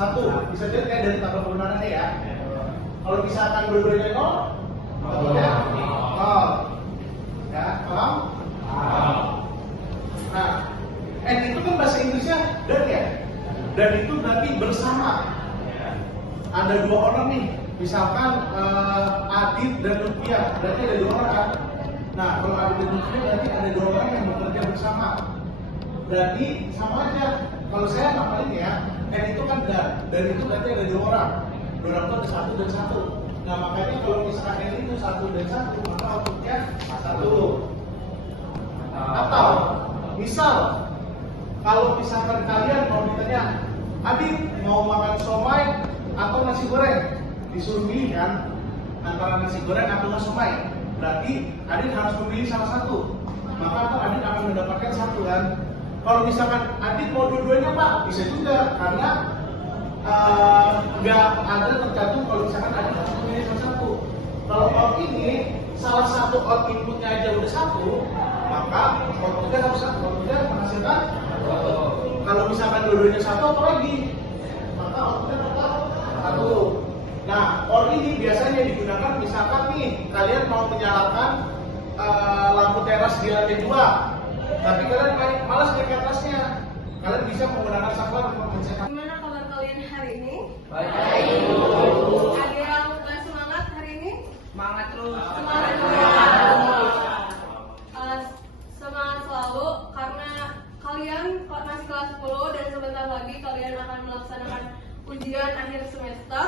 1. Bisa dilihat kayak dari tabel kebenarannya ya. Kalau misalkan dua-duanya 0, artinya 0. Ya, paham? Nah, N itu kan bahasa Inggrisnya dan ya. Dan itu berarti bersama. Ada dua orang nih, misalkan Adit dan Lutfia, berarti ada dua orang kan? Nah, kalau Adit dan Lutfia berarti ada dua orang yang bekerja bersama. Berarti sama aja. Kalau saya ngapalin ya, N itu kan dan itu berarti ada dua orang. Dua orang itu ada 1 dan 1. Nah, makanya kalau misalkan N itu 1 dan 1, maka outputnya 1. Atau misal kalau misalkan kalian mau ditanya, Adit mau makan somai atau nasi goreng, disuruh pilih kan antara nasi goreng atau nasi somai. Berarti Adit harus memilih salah satu. Maka Adit akan mendapatkan 1 kan. Kalau misalkan Adit mau dua-duanya Pak, bisa juga karena nggak ada tergantung kalau misalkan Adit harus memilih salah satu. Kalau out ini salah satu out inputnya aja udah 1, maka outputnya harus 1. Outputnya menghasilkan. Kalau misalkan dua-duanya 1 apa lagi? Maka outputnya bakal 1. Nah, or ini biasanya digunakan misalkan nih kalian mau menyalakan lampu teras di lantai 2, tapi kalian malas naik ke atasnya. Kalian bisa menggunakan saklar untuk mencetak. Gimana kabar kalian hari ini? Baik. Ada yang nggak semangat hari ini? Semangat terus. Semangat terus. Semangat selalu karena kalian masih kelas 10 dan sebentar lagi kalian akan melaksanakan ujian akhir semester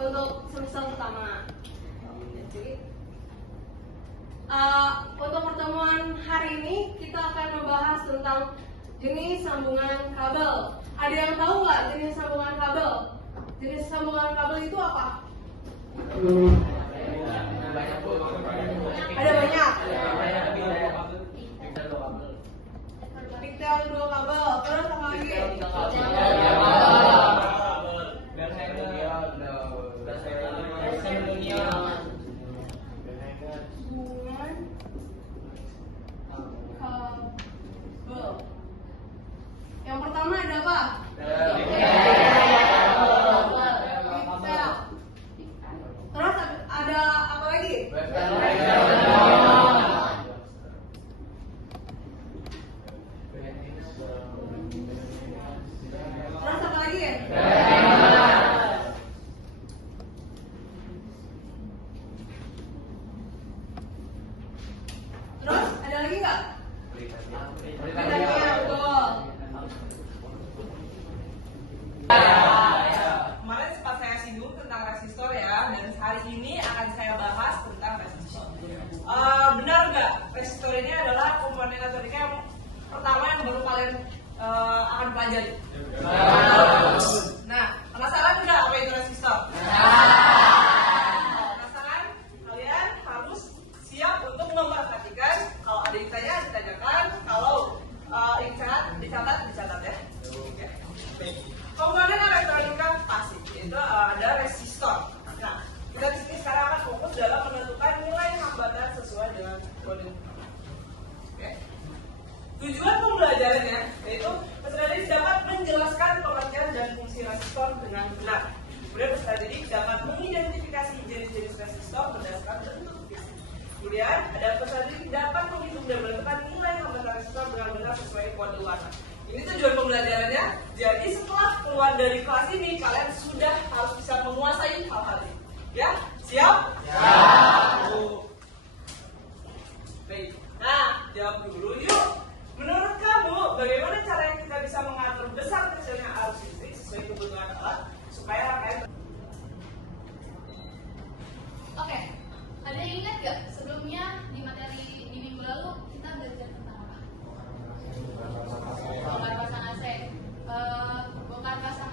untuk semester pertama. Jadi untuk pertemuan hari ini kita akan membahas tentang jenis sambungan kabel. Ada yang tahu nggak jenis sambungan kabel? Jenis sambungan kabel itu apa? Ada banyak. Diktel 2 kabel. Terus apa lagi? Yang pertama ada apa? Terus ada apa lagi? Terus apa lagi ya? Terus ada lagi nggak? Bedanya betul. Kemarin sempat saya singgung tentang resistor ya, dan hari ini akan saya bahas tentang resistor. Benar nggak? Resistor ini adalah komponen elektronika yang pertama yang baru kalian akan pelajari. Nah, penasaran nggak apa itu resistor? Penasaran? Kalian harus siap untuk memperhatikan. Kalau ada yang ditanya, ditanyakan. Kalau dicatat ya. Komponen elektronika pasif itu ada resistor. Nah, kita di sini sekarang akan fokus dalam menentukan nilai hambatan sesuai dengan kode. Oke. Tujuan pembelajarannya yaitu peserta didik dapat menjelaskan pengertian dan fungsi resistor dengan benar. Kemudian peserta didik dapat mengidentifikasi jenis-jenis resistor berdasarkan bentuk fisik. Kemudian ada peserta didik dapat menghitung dan menentukan nilai hambatan resistor dengan benar sesuai kode warna. Ini tujuan pembelajarannya. Jadi setelah keluar dari kelas ini, kalian sudah harus bisa menguasai hal-hal ini. Ya, siap? Siap. Baik. Nah, jawab dulu yuk. Menurut kamu, bagaimana cara kita bisa mengatur besar kecilnya arus listrik sesuai kebutuhan alat supaya rangkaian? Oke, ada yang ingat gak sebelumnya di materi di minggu lalu kita belajar tentang apa? Bongkar pasang AC. Bongkar pasang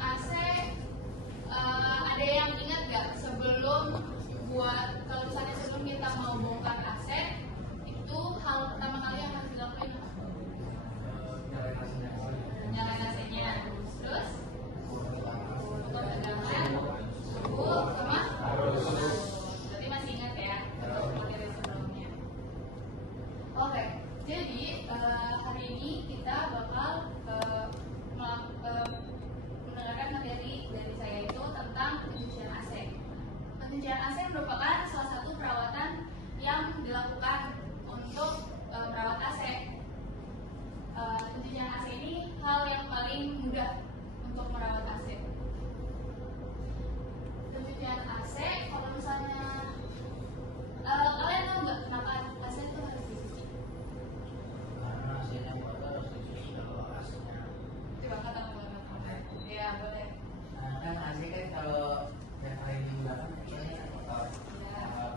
digunakan misalnya kotor.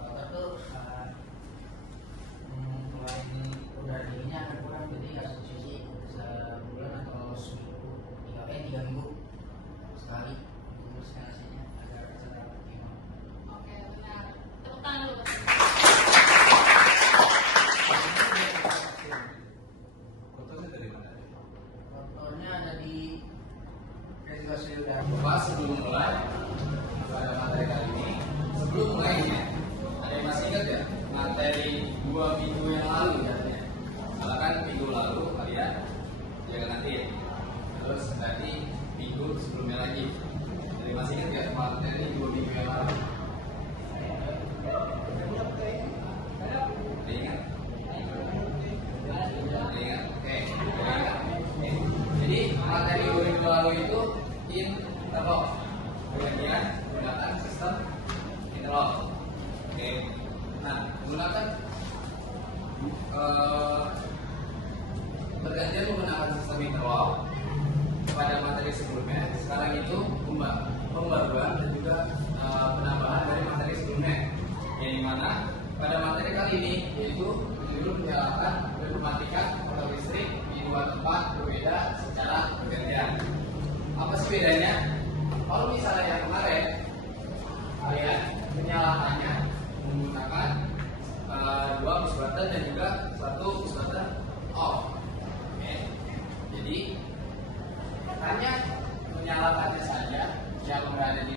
Kotor tuh ngeluarin udara dinginnya akan kurang, jadi harus dicuci sebulan atau seminggu, 3 minggu sekali untuk membersihkan AC-nya agar tetap optimal. Oke, benar. Tepuk tangan dulu. Fotonya dari mana? Fotonya ada di regulasi udara. Pak, sebelum mulai pada materi kali ini, sebelum mulainya, ada yang masih ingat ya materi 2 minggu yang lalu katanya? Kalau kan minggu lalu kalian jaga nanti, terus tadi minggu sebelumnya lagi. Jadi masih ingat ya materi 2 minggu yang lalu? Ada ingat? Ada ingat? Oke, ada ingat? Oke. Jadi materi 2 minggu lalu itu interlock, bagian menggunakan sistem interlock. Oke, nah menggunakan bergantian menggunakan sistem interlock pada materi sebelumnya. Sekarang itu pembaruan dan juga penambahan dari materi sebelumnya, yang dimana pada materi kali ini yaitu berjudul menyalakan dan mematikan motor listrik di 2 tempat berbeda secara bergantian. Apa sih bedanya? Kalau misalnya yang kemarin kalian menyalakannya menggunakan 2 push button dan juga 1 push button off.